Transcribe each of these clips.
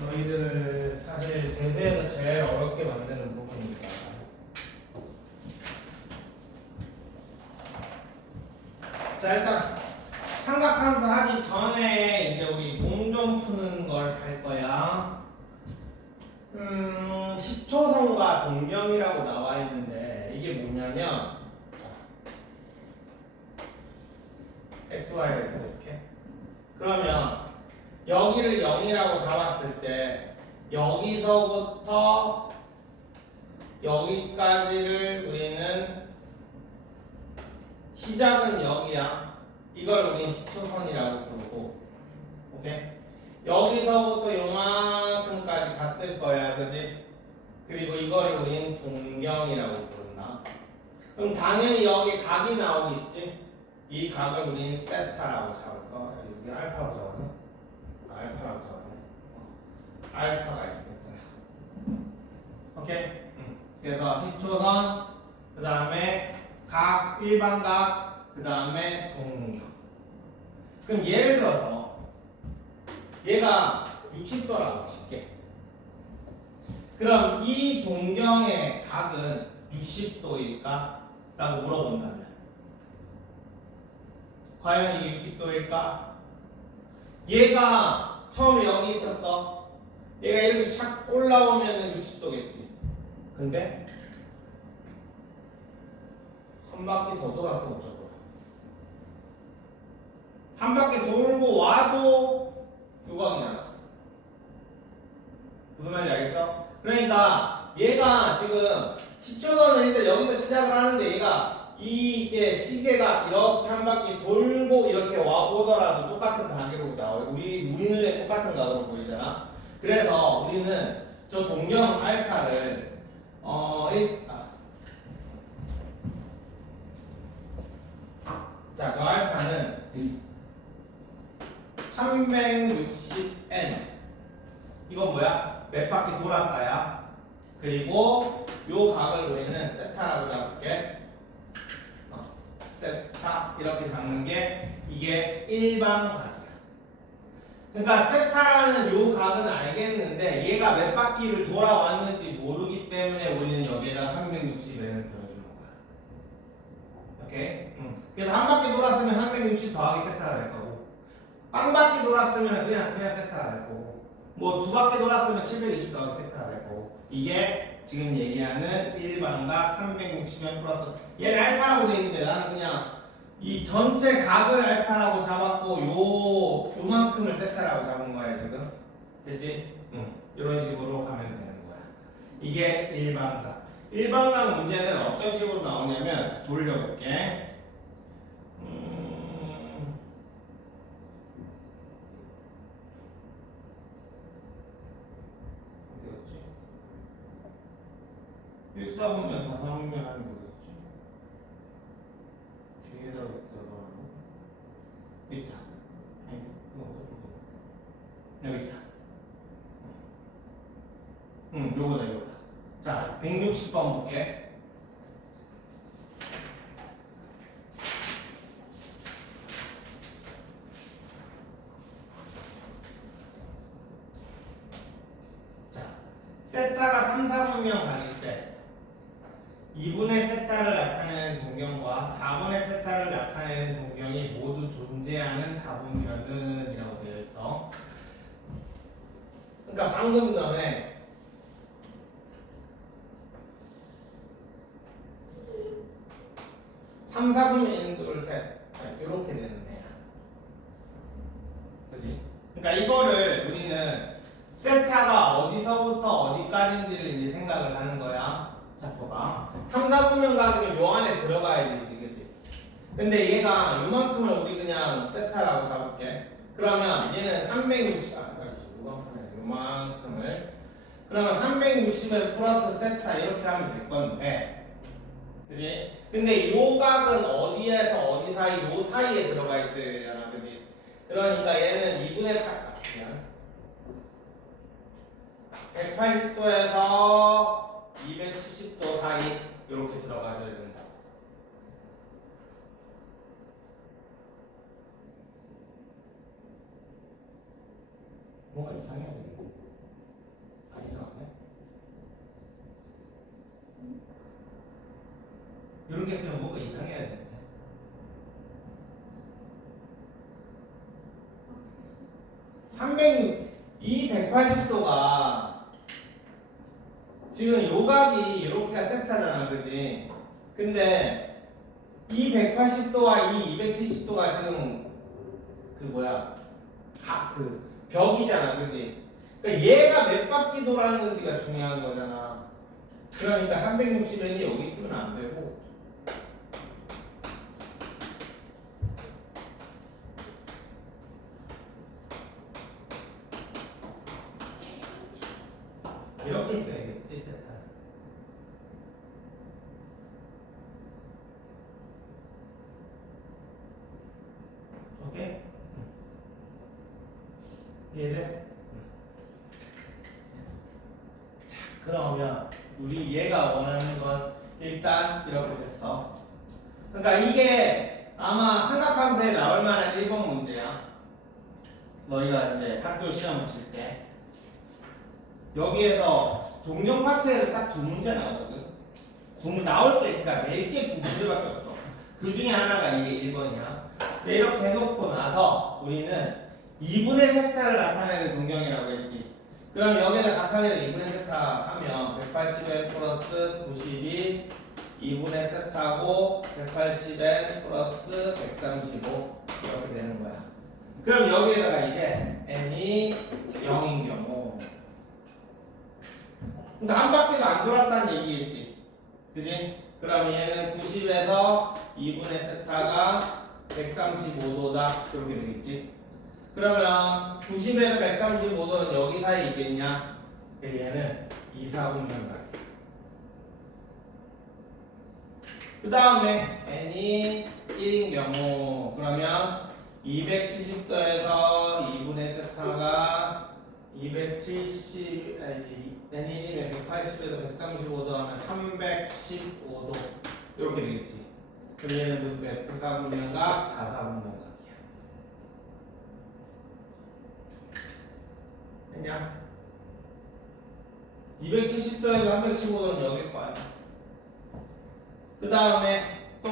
너희들을 사실 대세에서 제일 어렵게 만드는 부분이니까. 자, 일단 삼각함수 하기 전에 이제 우리 몸 좀 푸는 걸 할 거야. 시초선과 동경이라고 나와 있는데 이게 뭐냐면 x, y가 있어 이렇게. 그러면 여기를 0이라고 잡았을 때 여기서부터 여기까지를 우리는 시작은 여기야. 이걸 우린 시초선이라고 부르고, 오케이? 여기서부터 요만큼까지 갔을 거야, 그지? 그리고 이걸 우린 동경이라고 부른다. 그럼 당연히 여기 각이 나오겠지? 이 각을 우린 세타라고 잡을 거. 여기 알파라고 적었네. 알파라고 적었네. 알파가 있을 거야. 오케이? 그래서 시초선, 그 다음에 각, 일반각, 그 다음에 동경. 그럼 예를 들어서 얘가 60도라고 칠게. 그럼 이 동경의 각은 60도일까? 라고 물어본다면 과연 이게 60도일까? 얘가 처음에 여기 있었어. 얘가 이렇게 샥 올라오면 60도겠지. 근데 한 바퀴 더 돌았어 어쩌고. 한 바퀴 돌고 와도 교각이잖아. 무슨 말인지 알겠어? 그러니까 얘가 지금 시초선은 일단 여기서 시작을 하는데 얘가 이게 시계가 이렇게 한 바퀴 돌고 이렇게 와 오더라도 똑같은 가격으로 나와요. 우리 눈에 똑같은 가격으로 보이잖아. 그래서 우리는 저 동경 알파를 자, 저 알파는 360n. 이건 뭐야? 몇 바퀴 돌았다야. 그리고 요 각을 우리는 세타라고 잡을게. 세타 이렇게 잡는 게 이게 일반각이야. 그러니까 세타라는 요 각은 알겠는데 얘가 몇 바퀴를 돌아왔는지 모르기 때문에 우리는 여기에다 360n을 들어주는 거야. 오케이? 그래서 한 바퀴 돌았으면 360 더하기 세타가 될 거고, 빵 바퀴 돌았으면 그냥 세타가 될 거고, 뭐 두 바퀴 돌았으면 720 더하기 세타가 될 거고. 이게 지금 얘기하는 일반각 360면 플러스, 얘는 알파라고 돼 있는데 나는 그냥 이 전체 각을 알파라고 잡았고 요만큼을 세타라고 잡은 거야 지금. 됐지? 이런 식으로 하면 되는 거야. 이게 일반각. 일반각 문제는 어떤 식으로 나오냐면 돌려볼게. 어디였지? 1사분면 4사분면 하는 거겠지? 뒤에다 있다가 있다. 여기 있다. 요거다. 자, 160번 볼게. 자, 세타가 3, 4분면 각일 때 2분의 세타를 나타내는 동경과 4분의 세타를 나타내는 동경이 모두 존재하는 4분면은 이라고 되어 있어. 그러니까 방금 전에 3, 4분의 1, 2, 셋 이렇게 되는 애야. 그치? 그러니까 이거를 우리는 세타가 어디서부터 어디까지인지를 이제 생각을 하는 거야. 자, 봐봐. 3, 4분면 각이면 요 안에 들어가야 되지, 그치? 근데 얘가 요만큼을 우리 그냥 세타라고 잡을게. 그러면 얘는 360, 요만큼을. 그러면 360을 플러스 세타 이렇게 하면 될 건데, 그치? 근데 요 각은 어디에서 어디 사이, 요 사이에 들어가 있어야 되잖아, 그치? 그러니까 얘는 2분의 8, 180도에서 270도 사이 이렇게 들어가줘야 된다. 뭐가 이상해. 이렇게 쓰면 뭔가 이상해야 되는데. 이 180도가 지금 요각이 이렇게가 세타잖아, 그지? 근데 이 180도와 이 270도가 지금 그 뭐야 그 벽이잖아, 그지? 그러니까 얘가 몇 바퀴 돌았는지가 중요한 거잖아. 그러니까 360N이 여기 있으면 안 되고 이렇게 있어야겠지, 세타. 오케이? 이해돼? 자, 그러면 우리 얘가 원하는 건 일단 이렇게 됐어. 그러니까 이게 아마 삼각함수에 나올 만한 1번 문제야. 너희가 이제 학교 시험 칠 때 여기에서 동영 파트에서 딱 두 문제 나오거든. 나올 때 그러니까 낼 게 두 문제밖에 없어. 그 중에 하나가 이게 1번이야. 자, 이렇게 해놓고 나서 우리는 2분의 세타를 나타내는 동경이라고 했지. 그럼 여기에다 각하게를 2분의 세타 하면 180n 플러스 92 2분의 세타고 180n 플러스 135 이렇게 되는 거야. 그럼 여기에다가 이제 n이 0인 경우 그러니까 한 바퀴도 안 돌았다는 얘기겠지. 그지? 그럼 얘는 90에서 2분의 세타가 135도다 이렇게 되겠지. 그러면 90에서 135도는 여기 사이에 있겠냐? 얘는 2, 4분면 가게. 그 다음에 n이 1인 경우 그러면 270도에서 2분의 세타가 270 n1이면 180에서 135도 하면 315도 이렇게 되겠지. 그럼 얘는 무슨 몇 4분면각 4, 4분면각이야. 됐냐? 270도에서 315도는 여길 거 아니야. 그 다음에 또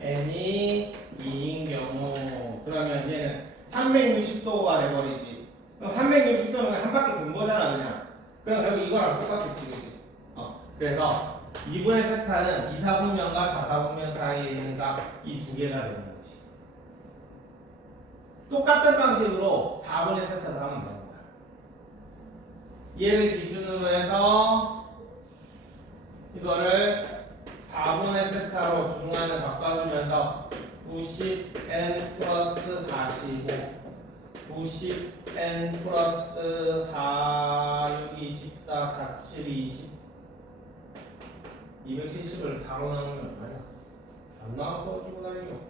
n이 2인 경우 그러면 얘는 360도가 돼버리지. 그럼 360도는 한 바퀴 돈 거잖아 그냥. 그럼 결국 이거랑 똑같겠지, 그치? 그래서 2분의 세타는 2, 4분면과 4, 4분면 사이에 있는 각 이 두 개가 되는 거지. 똑같은 방식으로 4분의 세타도 하면 되는 거야. 얘를 기준으로 해서 이거를 4분의 세타로 중간을 바꿔주면서 90n 플러스 45 90n 플러스 4, 6, 24, 4, 7, 20 270을 4로 나누면 얼마야? 안 나와가지고 다니요.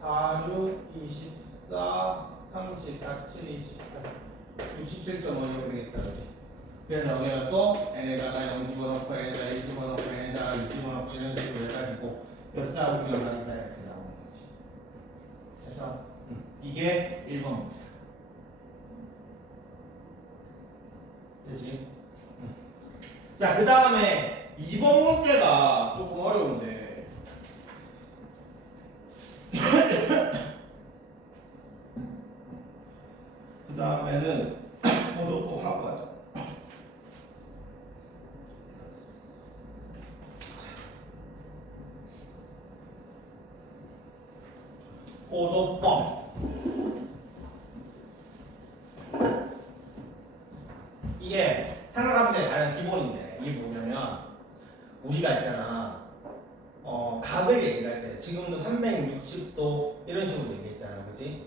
4, 6, 24, 30, 4, 7, 28 67.5 이렇게 되겠다, 그치? 그래서 여기는 또 n에다가 0 집어넣고 n에다가 1 집어넣고 n에다가 2 집어넣고 이런 식으로 해가지고 몇 사분면이다 이렇게 나오는 거지. 그래서 이게 1번 문제야. 되지? 자, 그 다음에 2번 문제가 조금 어려운데 그 다음에는 또 하고 가자. 고도법. 이게 생각하면 가장 기본인데 이게 뭐냐면 우리가 있잖아 각을 얘기할 때 지금도 360도 이런 식으로 얘기했잖아, 그치?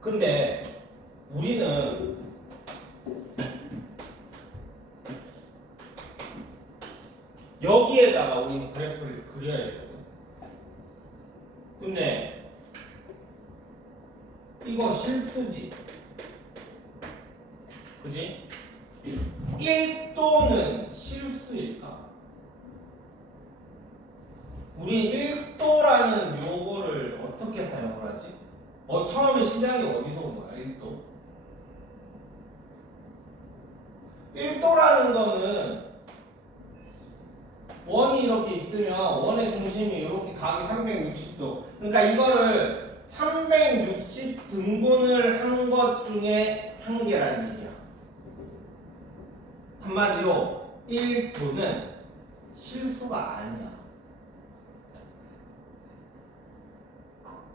근데 우리는 여기에다가 우리는 그래프를 그려야 되거든. 근데 이거 실수지, 그지? 1도는 실수일까? 우리 1도라는 요거를 어떻게 사용을 하지? 처음에 시작이 어디서 온 거야, 1도? 1도라는 거는 원이 이렇게 있으면 원의 중심이 이렇게 각이 360도. 그러니까 이거를 360 등분을 한 것 중에 한 개라는 얘기야. 한마디로 1도는 실수가 아니야.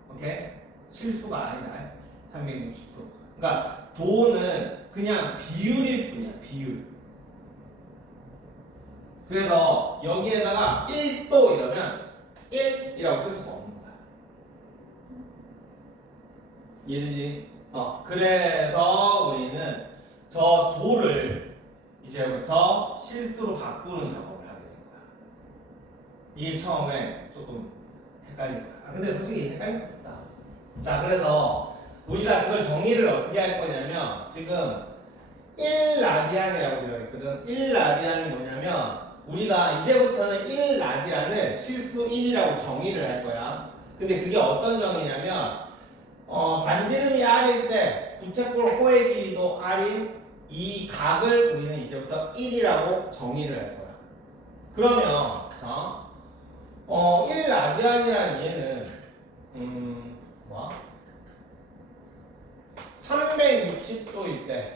오케이? 실수가 아니다. 360도. 그러니까 도는 그냥 비율일 뿐이야. 비율. 그래서 여기에다가 1도 이러면 1이라고 쓸 수가 없는 거야. 이해되지? 그래서 우리는 저 도를 이제부터 실수로 바꾸는 작업을 하게 되는 거야. 이게 처음에 조금 헷갈릴 거야. 근데 솔직히 헷갈릴 거 없다. 자, 그래서 우리가 그걸 정의를 어떻게 할 거냐면 지금 1라디안이라고 되어 있거든. 1라디안이 뭐냐면 우리가 이제부터는 1라디안을 실수 1이라고 정의를 할 거야. 근데 그게 어떤 정의냐면 반지름이 r일 때 부채꼴 호의 길이도 r인 이 각을 우리는 이제부터 1이라고 정의를 할 거야. 그러면 자, 1라디안이라는 얘는 뭐 360도일 때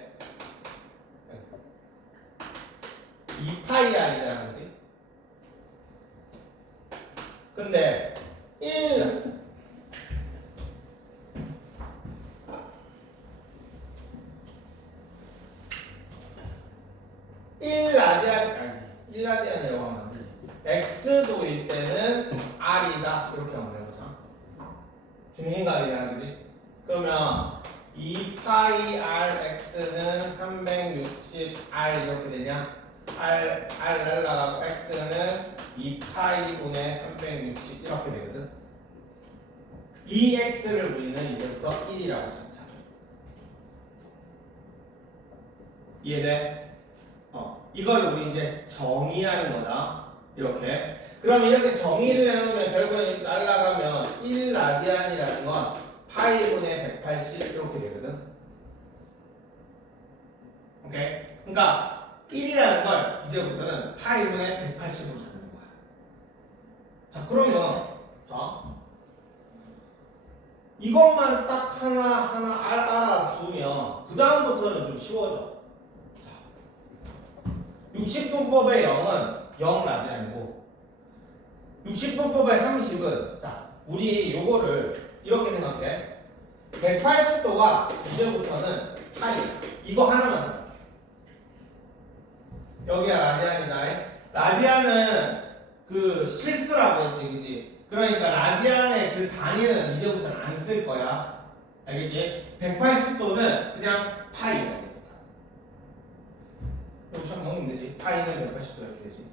2파이r이잖아, 그지? 근데 1라디안이라고 하면 안 되지. x도일 때는 r이다. 이렇게 한번 해보자. 중심각이잖아, 그지? 그러면 2파이 rx는 360r 이렇게 되냐? r 날라가고 x는 2파이분의 360 이렇게 되거든. 이 x를 우리는 이제부터 1이라고 잡자. 이해돼? 이걸 우리 이제 정의하는 거다. 이렇게. 그럼 이렇게 정의를 해놓으면 결국엔 날라가면 1라디안이라는 건 파이분의 180 이렇게 되거든. 오케이? 그러니까 1이라는 걸 이제부터는 파이분의 180으로 잡는 거야. 자, 그러면 자 이것만 딱 하나 알아두면 그 다음부터는 좀 쉬워져. 60분법의 0은 0라디안이고 60분법의 30은 자 우리 요거를 이렇게 생각해. 180도가 이제부터는 파이. 이거 하나만 생각해. 여기가 라디안이다. 라디안은 그 실수라고 했지, 그지? 그러니까 라디안의 그 단위는 이제부터는 안 쓸 거야. 알겠지? 180도는 그냥 파이야, 이제부터. 여기 쫙 넣으면 되지. 파이는 180도 이렇게 되지.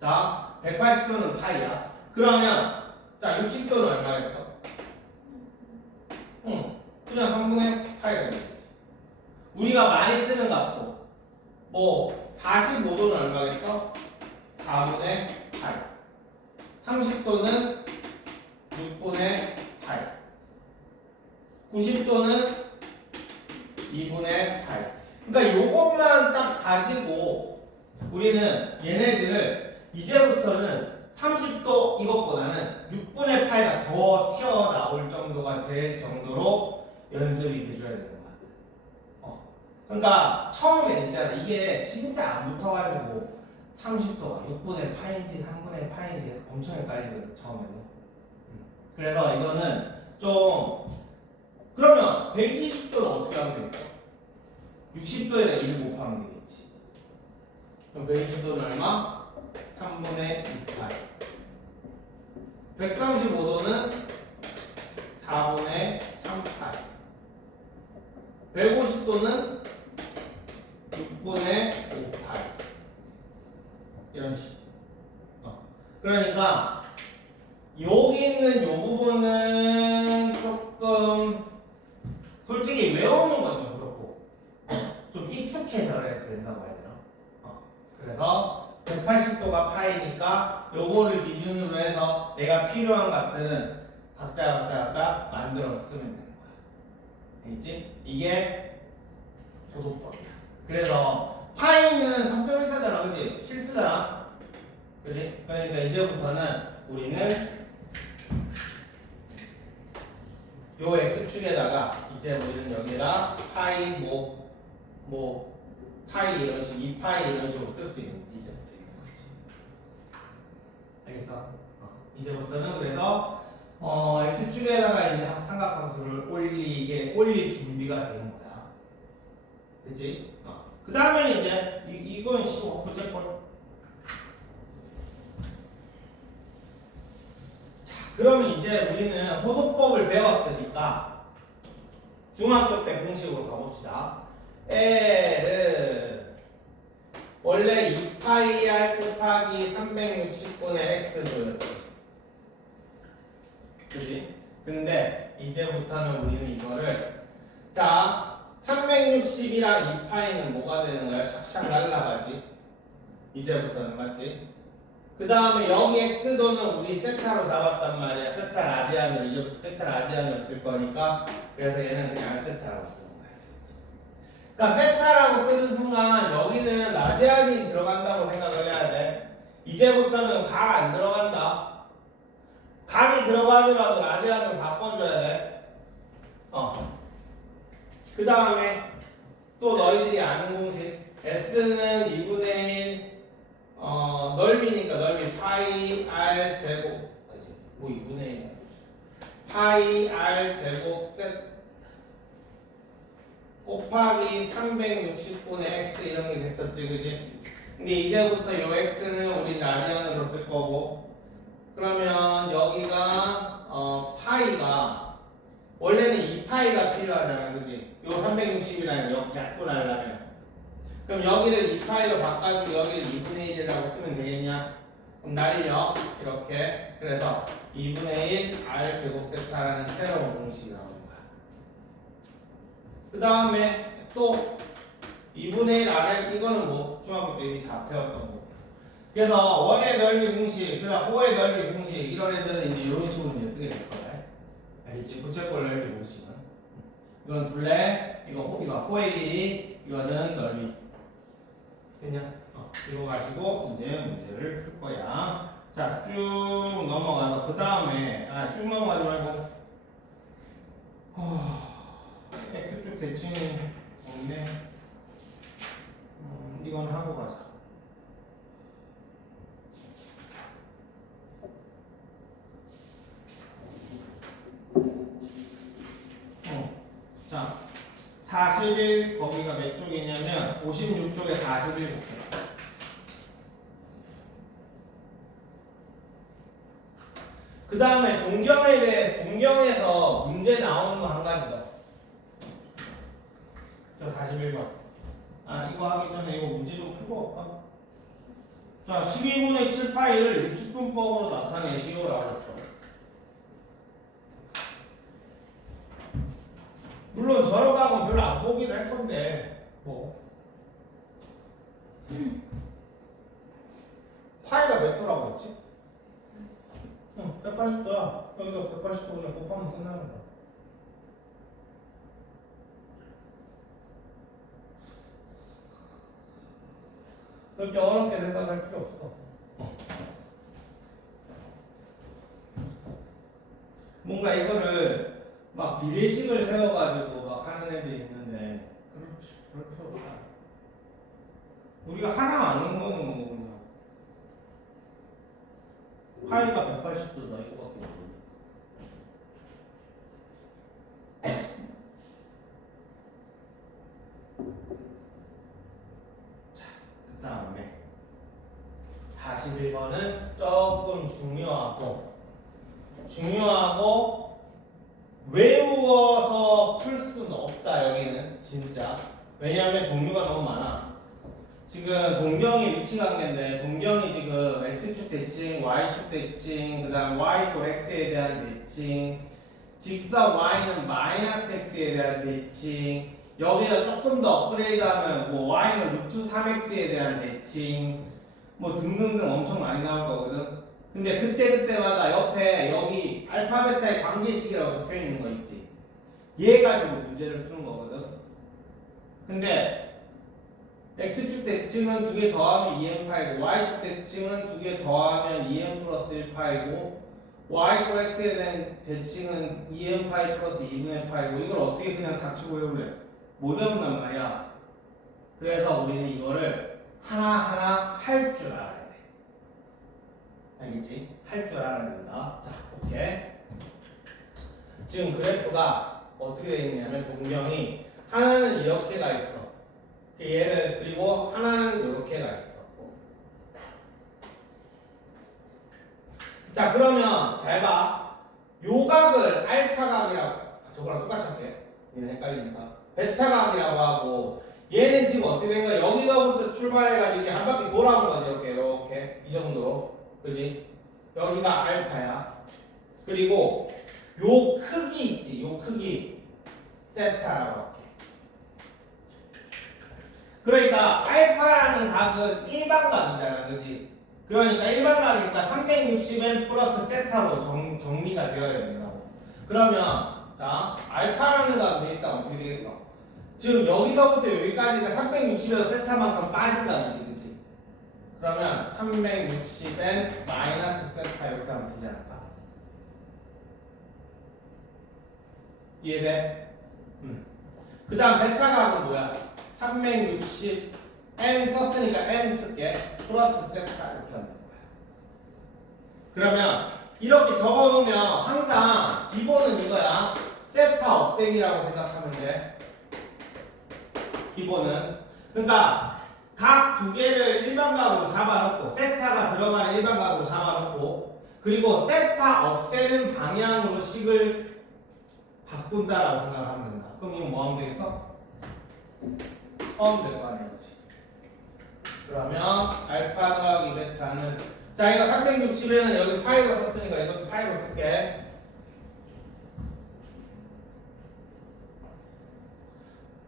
자, 180도는 파이야. 그러면 자, 60도는 얼마겠어? 그냥 3분의 파이가 되는 거지. 우리가 많이 쓰는 값도 뭐 45도는 얼마겠어? 4분의 파이. 30도는 6분의 파이. 90도는 2분의 파이. 그러니까 요것만 딱 가지고 우리는 얘네들을 이제부터는 30도 이것보다는 6분의 8가 더 튀어나올 정도가 될 정도로 연습이 돼줘야 되는 거야. 그러니까 처음에 있잖아. 이게 진짜 안 붙어가지고 30도가 6분의 8인지 3분의 8인지 엄청 헷갈리거든, 처음에는. 그래서 이거는 좀 그러면 120도는 어떻게 하면 되겠어? 60도에다 1 곱하면 되겠지. 그럼 120도는 얼마? 3분의 2파이. 135도는 4분의 3파이. 150도는 6분의 5파이. 이런 식. 그러니까 여기 있는 요 부분은 조금 솔직히 외우는 건 좀 그렇고 좀 익숙해져야 된다고 해야 되나? 그래서 180도가 파이니까 요거를 기준으로 해서 내가 필요한 값들은 각자 만들어 쓰면 되는 거야. 알겠지? 이게 고도법이야. 그래서 파이는 3.14잖아, 그지? 실수잖아. 그지? 그러니까 이제부터는 우리는 요 x축에다가 이제 우리는 여기다 파이 파이 이런 식, 2파이 이런 식으로 쓸 수 있는 이제부터 있는 거지. 알겠어? 이제부터는 그래서 x축에다가 이제 삼각함수를 올릴 준비가 되는 거야. 됐지? 그 다음에 이제 이건 쉬워. 부채꼴. 자, 그러면 이제 우리는 호도법을 배웠으니까 중학교 때 공식으로 가봅시다. L은 원래 2파이 r 곱하기 360분의 x도였지. 그지? 근데 이제부터는 우리는 이거를 자 360이랑 2파이는 뭐가 되는 거야? 샥샥 날라가지. 이제부터는 맞지? 그 다음에 여기 x도는 우리 세타로 잡았단 말이야. 세타 라디안으로 이제부터 세타 라디안으로 쓸 거니까 그래서 얘는 그냥 세타라고 쓰는 거야. 그러니까 세타라고 쓰는 순간 여기는 라디안이 들어간다고 생각을 해야 돼. 이제부터는 각 안 들어간다. 각이 들어가더라도 라디안으로 바꿔줘야 돼. 그 다음에 또 너희들이 아는 공식 S는 2분의 1 넓이니까 넓이 파이 r 제곱 뭐 2분의 1 파이 r 제곱 셋 곱하기 360분의 x 이런 게 됐었지, 그지? 근데 이제부터 요 x는 우리 라디안으로 쓸 거고, 그러면 여기가 파이가 원래는 2파이가 필요하잖아, 그지? 요 360이라는 약분하려면 그럼 여기를 2파이로 바꿔주고 여기를 2분의 1이라고 쓰면 되겠냐? 그럼 날려 이렇게. 그래서 2분의 1 r 제곱 세타라는 새로운 공식이 나오는 거야. 그 다음에 또 2분의 1 r을 이거는 뭐 중학교 때 이미 다 배웠던 거. 그래서 원의 넓이 공식, 그다음 호의 넓이 공식 이런 애들은 이제 이런 식으로 이제 쓰게 될 거야. 알겠지? 부채꼴 넓이 공식은 이건 둘레, 이거 호의 길이, 이거는 넓이. 됐냐? 이거 가지고 이제 문제를 풀 거야. 자, 쭉 넘어가서 그 다음에 쭉 넘어가지 말고 x축 대칭이 없네. 이건 하고 가자. 자, 41 거기가 몇 쪽이냐면 56쪽에 41 볼게요. 그 다음에 동경에 대해 동경에서 문제 나오는 거 한 가지 더. 자, 41번. 이거 하기 전에 이거 문제 좀 풀고 올까? 자, 12분의 7파이를 60분법으로 나타내시오라고 했어. 물론 저런 각은 별로 안 보기로 할 건데 뭐 파이가 몇 도라고 했지? 180도야. 여기서 180도분을 곱하면 끝나는 거야. 그렇게 어렵게 생각할 필요 없어. 뭔가 이거를 막 비례식을 세워가지고 막 하는 애들이 있는데 그럴 필요 없다. 우리가 하나 아는 거는 뭐 그냥 파이가 180도다 이거밖에 없어. 자, 그 다음에 41번은 조금 중요하고 외워서 풀 수는 없다. 여기는 진짜 왜냐하면 종류가 너무 많아. 지금 동경이 위치관계인데 동경이 지금 x축 대칭, y축 대칭, 그 다음 y 꼴 x에 대한 대칭, 직선 y는 마이너스 x에 대한 대칭, 여기다 조금 더 업그레이드하면 뭐 y는 루트 3x에 대한 대칭, 뭐 등등등 엄청 많이 나올 거거든. 근데 그때마다 옆에 여기 알파 베타의 관계식이라고 적혀 있는 거 있지. 얘 가지고 문제를 푸는 거거든. 근데 x축 대칭은 2개 더하면 2n파이고 y축 대칭은 2개 더하면 2n 플러스 1파이고 y 꼴 x에 대한 대칭은 2n파이 플러스 2분의 파이고 이걸 어떻게 그냥 닥치고 해볼래? 못 외운단 말이야. 그래서 우리는 이거를 하나하나 할 줄 알아야 돼. 알겠지? 할 줄 알아야 된다. 자, 오케이. 지금 그래프가 어떻게 되어 있냐면 동경이 하나는 이렇게가 있어. 얘를 그리고 하나는 이렇게가 있어. 자, 그러면 잘 봐. 요 각을 알파 각이라고 저거랑 똑같이 할게. 얘는 헷갈리니까. 베타 각이라고 하고 얘는 지금 어떻게 된 거야? 여기서부터 출발해가지고 이렇게 한 바퀴 돌아온 거지. 이렇게 이 정도로. 그지? 여기가 알파야. 그리고 요 크기 있지. 요 크기 세타라고 할게. 그러니까 알파라는 각은 일반각이잖아. 그지? 그러니까 일반각이니까 360n 플러스 세타로 정리가 되어야 된다고. 그러면 자 알파라는 각은 일단 어떻게 되겠어? 지금 여기서부터 여기까지가 360에서 세타만큼 빠진 각이지. 그치? 그러면 360n 마이너스 세타 이렇게 하면 되지 않을까? 이해돼? 그 다음 베타각은 뭐야? 360 n 썼으니까 n 쓸게. 플러스 세타 이렇게 하는 거야. 그러면 이렇게 적어놓으면 항상 기본은 이거야. 세타 없애기라고 생각하면 돼. 기본은. 그러니까 각 두 개를 일반각으로 잡아놓고 세타가 들어가는 일반각으로 잡아놓고 그리고 세타 없애는 방향으로 식을 바꾼다라고 생각하면 된다. 그럼 이거 뭐 하면 되겠어? 처음 될 거 아니야, 그렇지? 그러면 알파 더하기 베타는 자 이거 360에는 여기 파이로 썼으니까 이것도 파이로 쓸게.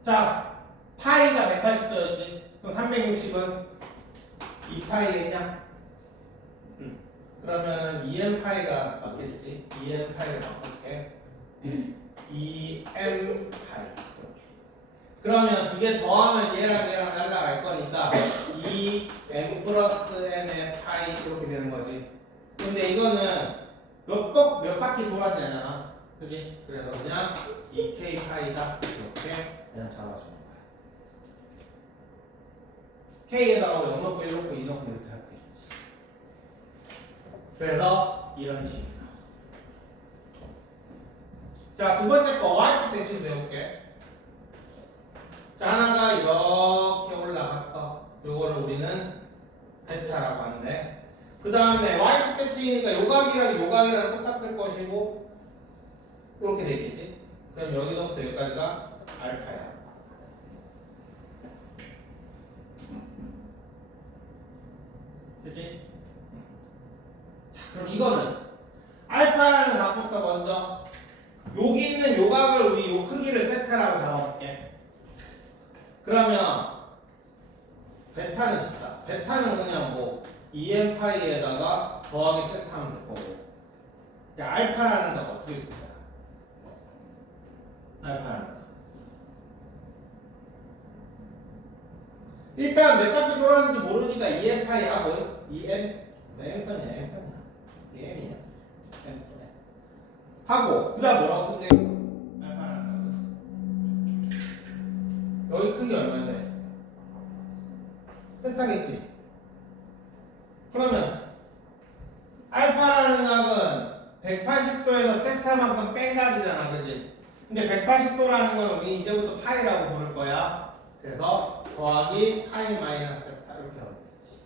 자 파이가 180도였지. 그럼 360은 2파이겠냐? 그러면은 2n 파이가 맞겠지? 2n 파이를 바꿀게. 2n 파이 이렇게. 그러면 두 개 더하면 얘랑 얘랑 날라갈 거니까 2n 플러스 n의 파이 이렇게 되는 거지. 근데 이거는 몇 바퀴 돌았냐잖아. 그지? 그래서 그냥 2k 파이다 이렇게 그냥 잡아주는 거야. k에다가 0 넣고 1 넣고 2 넣고 이렇게 하면 되겠지. 그래서 이런 식이야. 자, 두 번째 거 y축 대칭 배울게. 자, 하나가 이렇게 올라갔어. 요거를 우리는 베타라고 하는데 그 다음에 y축 대칭이니까 요각이랑 요각이랑 똑같을 것이고 이렇게 돼 있겠지? 그럼 여기서부터 여기까지가 알파야. 됐지? 자, 그럼 이거는 알파라는 각부터 먼저 여기 있는 요각을 우리 요 크기를 세타라고 잡아볼게. 그러면 베타는 쉽다. 베타는 그냥 뭐 2n 파이에다가 더하기 세타하면 될 거고. 야, 알파라는 건 어떻게 될 거야? 알파라는 거. 일단 몇 바퀴 돌았는지 모르니까 2n 파이 하고 2n m선이야 m선이야 2n이야 m선이야 하고 그 다음 뭐라고 쓰면 되겠어? 알파라는 거. 여기 크기 얼마인데? 세타겠지? 그러면 알파라는 각은 180도에서 세타만큼 뺀 각이잖아, 그지? 근데 180도라는 건 우리 이제부터 파이라고 부를 거야. 그래서 더하기 파이 마이너스 세타 이렇게 하면 되지.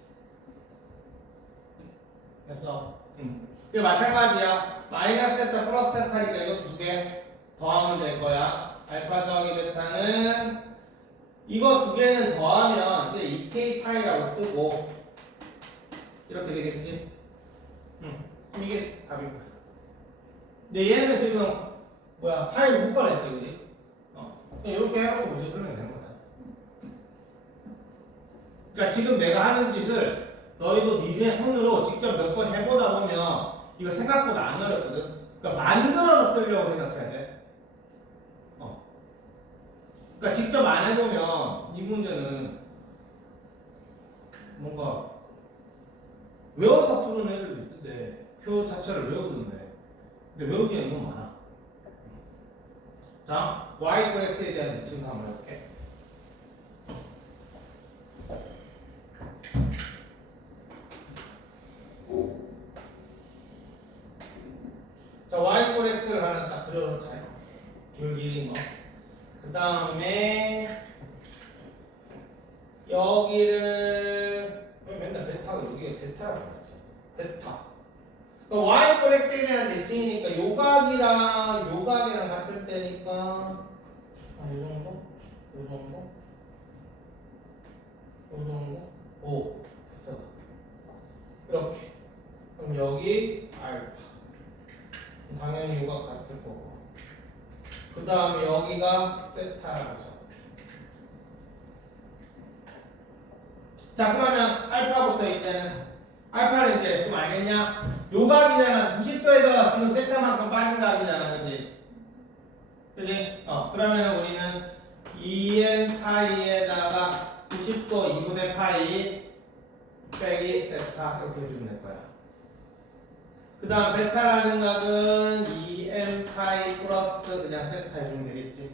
그래서 이거 마찬가지야. 마이너스 세타 플러스 세타니까 이것도 두 개 더하면 될 거야. 알파 더하기 베타는 이거 두 개는 더하면 이제 2k 파이라고 쓰고 이렇게 되겠지? 그럼 이게 답인 거야. 근데 얘는 지금 뭐야 파이 못 꺼냈지, 그지? 이렇게 해갖고 문제 풀면 되는 거야. 그러니까 지금 내가 하는 짓을 너희도 니네 손으로 직접 몇 번 해보다 보면 이거 생각보다 안 어렵거든. 그러니까 만들어서 쓰려고 생각해야 돼. 그러니까 직접 안 해보면 이 문제는 뭔가 외워서 푸는 애들도 있던데 표 자체를 외우던데 근데 외우기에는 너무 많아. 자, y 그 x에 대한 대칭 한번 해볼게. 자, y 그 x를 하나 딱 그려놓자. 기울기 1인 거. 그 다음에 여기를 왜 맨날 베타가 여기가 베타라고 그러지? 베타. 그럼 y 그 x에 대한 대칭이니까 요각이랑 같을 때니까 이 정도? 요 정도? 요 정도? 오, 됐어. 이렇게. 그럼 여기 알파. 당연히 요각 같을 거고. 그 다음에 여기가 세타라고. 자, 그러면 알파부터 이제는 알파는 이제 좀 알겠냐? 요각이잖아. 90도에서 지금 세타만큼 빠진 각이잖아, 그지? 그지? 그러면 우리는 2n 파이에다가 90도 2분의 파이 빼기 세타 이렇게 해주면 될 거야. 그 다음 베타라는 각은 2n 파이 플러스 그냥 세타 해주면 되겠지.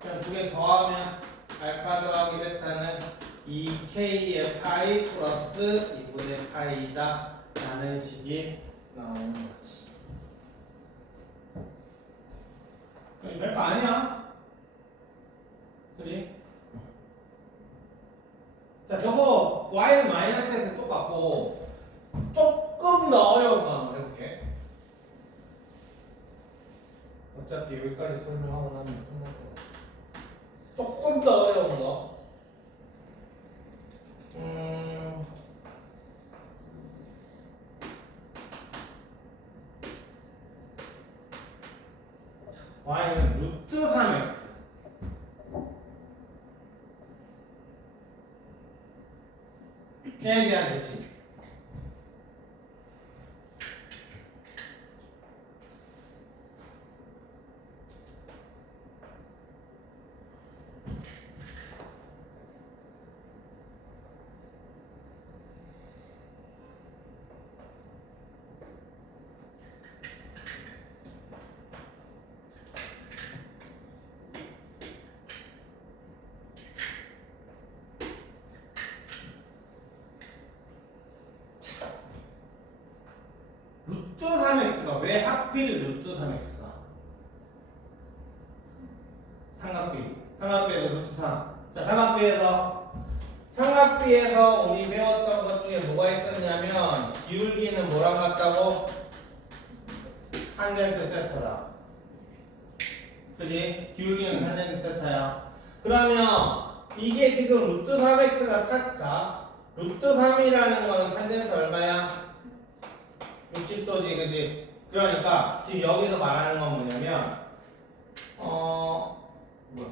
그냥 두 개 더하면 알파 더하기 베타는 2k의 파이 플러스 2분의 파이다 라는 식이 나오는 거지. 별거 아니야. 그지? 자, 저거 y는 마이너스 x에 똑같고 조금 더 어려운 거 한번 해볼게. 어차피 여기까지 설명하고 나면 끝날 거야. 조금 더 어려운 거. y는 루트 3x 에 대한 대칭. 루트 3x가 왜 하필 루트 3x가? 삼각비에서 루트 3. 자, 삼각비에서 우리 배웠던 것 중에 뭐가 있었냐면 기울기는 뭐랑 같다고? 탄젠트 세타다. 그지? 기울기는 탄젠트 세타야. 그러면 이게 지금 루트 3x가 자, 루트 3이라는 거는 탄젠트 얼마야? 60도지, 그지? 그러니까 지금 여기서 말하는 건 뭐냐면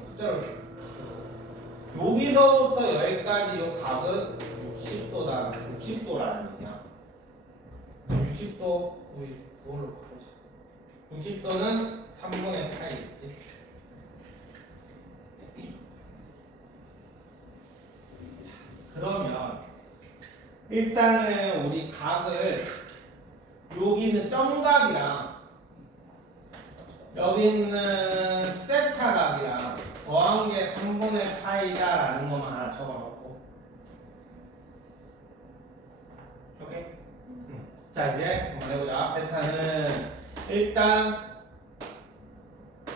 숫자로 여기서부터 여기까지 요 각은 60도라는 얘기야. 60도 우리 그걸로 바꾸자. 60도는 3분의 8이겠지. 그러면 일단은 우리 각을 여기는 점각이랑 여기 있는 세타각이랑 더한 게 3분의 파이다라는 것만 하나 적어놓고. 오케이? 자, 이제 한번 해보자. 베타는 일단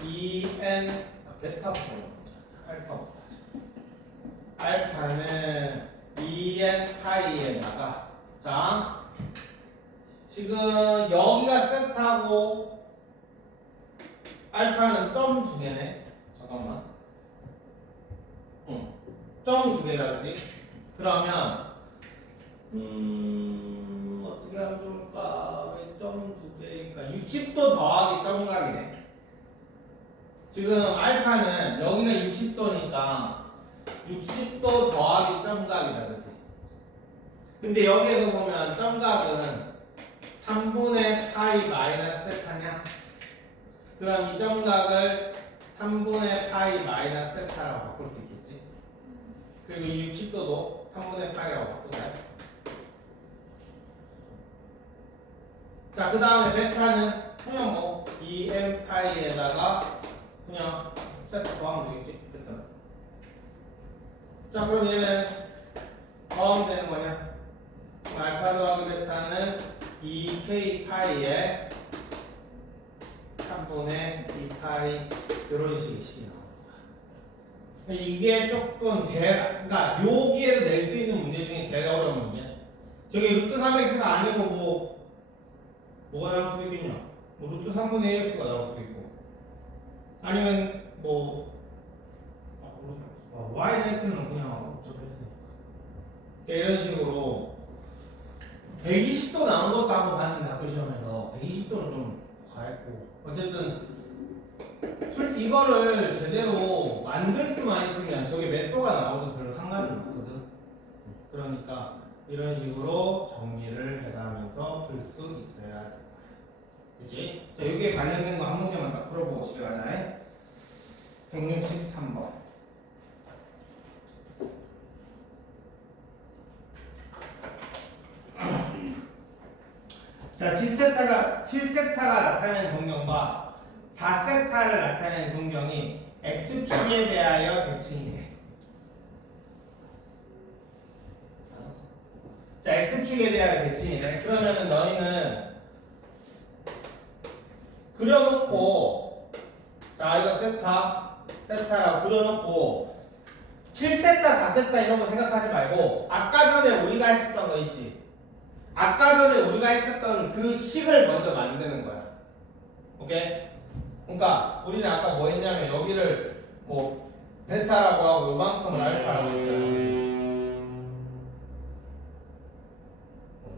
2n 베타부터 알파부터 하자. 알파는 2n 파이에다가 자 지금 여기가 세타고 알파는 점 두 개네. 잠깐만. 점 두 개다, 그지? 그러면 어떻게 하면 좋을까? 점 두 개니까 60도 더하기 점각이네. 지금 알파는 여기가 60도니까 60도 더하기 점각이다, 그지? 근데 여기에서 보면 점각은 3분의 파이 마이너스 세타냐? 그럼 이 점각을 3분의 파이 마이너스 세타라고 바꿀 수 있겠지? 그리고 이 60도도 3분의 8이라고 바꾸자. 자, 그 다음에 베타는 그냥 뭐 2m 파이에다가 그냥 세타 더하면 되겠지. 베타. 자, 그럼 얘는 더하면 되는 거냐? 알파 더하기 베타는 2k 파이에 3분의 2파이 이런 식이 나옵니다. 이게 조금 제일, 그러니까 여기에서 낼 수 있는 문제 중에 제일 어려운 문제. 저게 루트 3x가 아니고 뭐가 나올 수도 있겠냐? 뭐 루트 3분의 1x가 나올 수도 있고, 아니면 y는 x는 그냥 접했으니까. 이런 식으로 120도 나온 것도 한번 봤는데 학교 시험에서 120도는 좀 과했고, 어쨌든 이거를 제대로 만들 수만 있으면 저게 몇 도가 나오든 별로 상관은 없거든. 그러니까 이런 식으로 정리를 해가면서 풀 수 있어야 돼. 그치? 자, 여기에 관련된 거 한 문제만 딱 풀어보고 집에 가자. 163번. 자, 7세타가 나타내는 동경과 4세타를 나타내는 동경이 x축에 대하여 대칭이래. 자, x축에 대하여 대칭이래. 그러면은 너희는 그려놓고, 자, 이거 세타라고 그려놓고 7세타, 4세타 이런 거 생각하지 말고 아까 전에 우리가 했었던 거 있지? 아까 전에 우리가 했었던 그 식을 먼저 만드는 거야. 오케이? 그러니까 우리는 아까 뭐 했냐면 여기를 뭐 베타라고 하고 요만큼을 알파라고 했잖아.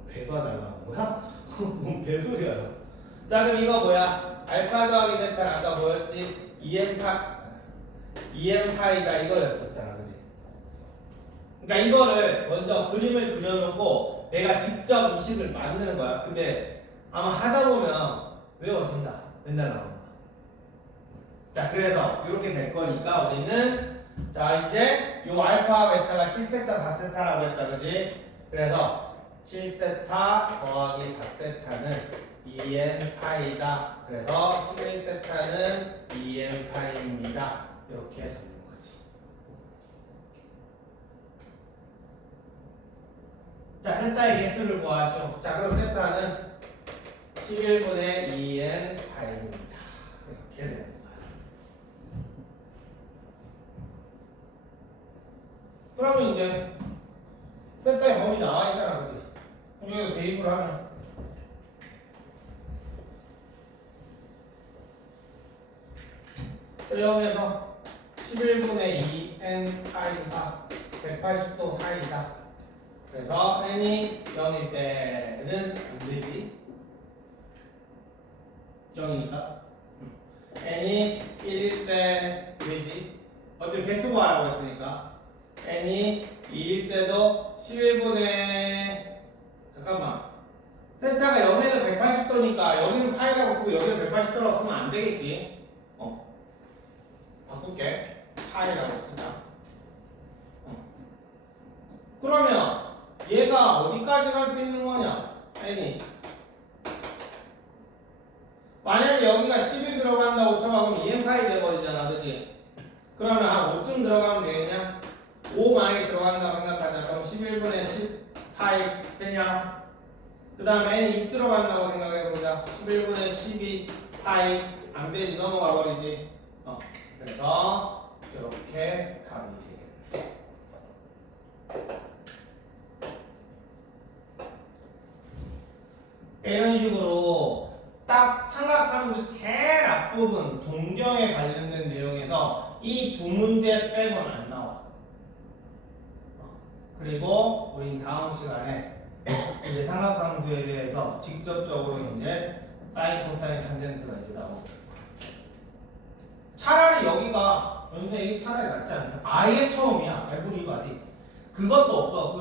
배가 달라. 뭐야? 뭔 배소리야. 자, 그럼 이거 뭐야? 알파 더하기 베타는 아까 뭐였지? 2m 파이가 이거였었잖아. 그지? 그러니까 이거를 먼저 그림을 그려놓고 내가 직접 이 식을 만드는 거야. 근데 아마 하다 보면 외워진다. 맨날 나오는 거야. 자, 그래서 이렇게 될 거니까 우리는, 자, 이제 요 알파 베타가 7세타 4세타라고 했다. 그지? 그래서 7세타 더하기 4세타는 2n 파이다. 그래서 11세타는 2n 파이입니다. 이렇게 적는 거지. 자, 세타의 개수를 구하시오. 자, 그럼 세타는 11분의 2n 파이입니다. 이렇게 되는 거야. 그러면 이제 세타의 범위 나와 있잖아, 그치? 그럼 여기서 대입을 하면 여기에서 11분의 2n 파이가 180도 사이다. 그래서 n이 0일 때는 안 되지. 0이니까. n이 1일 때 되지. 어차피 개수 구하라고 했으니까. n이 2일 때도 11분의 잠깐만. 세타가 0에서 180도니까 여기는 파이라고 쓰고 여기는 180도라고 쓰면 안 되겠지. 바꿀게. 파이라고 쓰자. 그러면 얘가 어디까지 갈 수 있는 거냐? n이 만약에 여기가 10이 들어간다고 쳐봐. 그럼 2n 파이 돼버리잖아. 그치? 그러면 한 5쯤 들어가면 되겠냐? 5 만약에 들어간다고 생각하자. 그럼 11분의 10 파이 되냐? 그 다음에 n이 6 들어간다고 생각해보자. 11분의 12 파이 안 되지. 넘어가 버리지. 그래서 이렇게 답이 되겠네. 이런 식으로 딱 삼각함수 제일 앞부분 동경에 관련된 내용에서 이 두 문제 빼고는 안 나와. 그리고 우린 다음 시간에 이제 삼각함수에 대해서 직접적으로 이제 사인, 코사인, 탄젠트가 이제 나오고. 차라리 여기가 연수생 이게 차라리 낫지 않냐? 아예 처음이야. 에브리바디. 그것도 없어.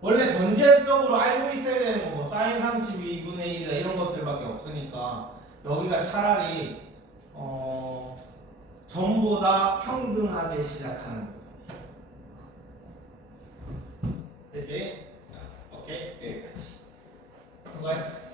원래 전제적으로 알고 있어야 되는 거 뭐 사인 32분의 1이다 이런 것들밖에 없으니까 여기가 차라리 전보다 평등하게 시작하는 거예요. 됐지? 오케이 여기까지 수고했어.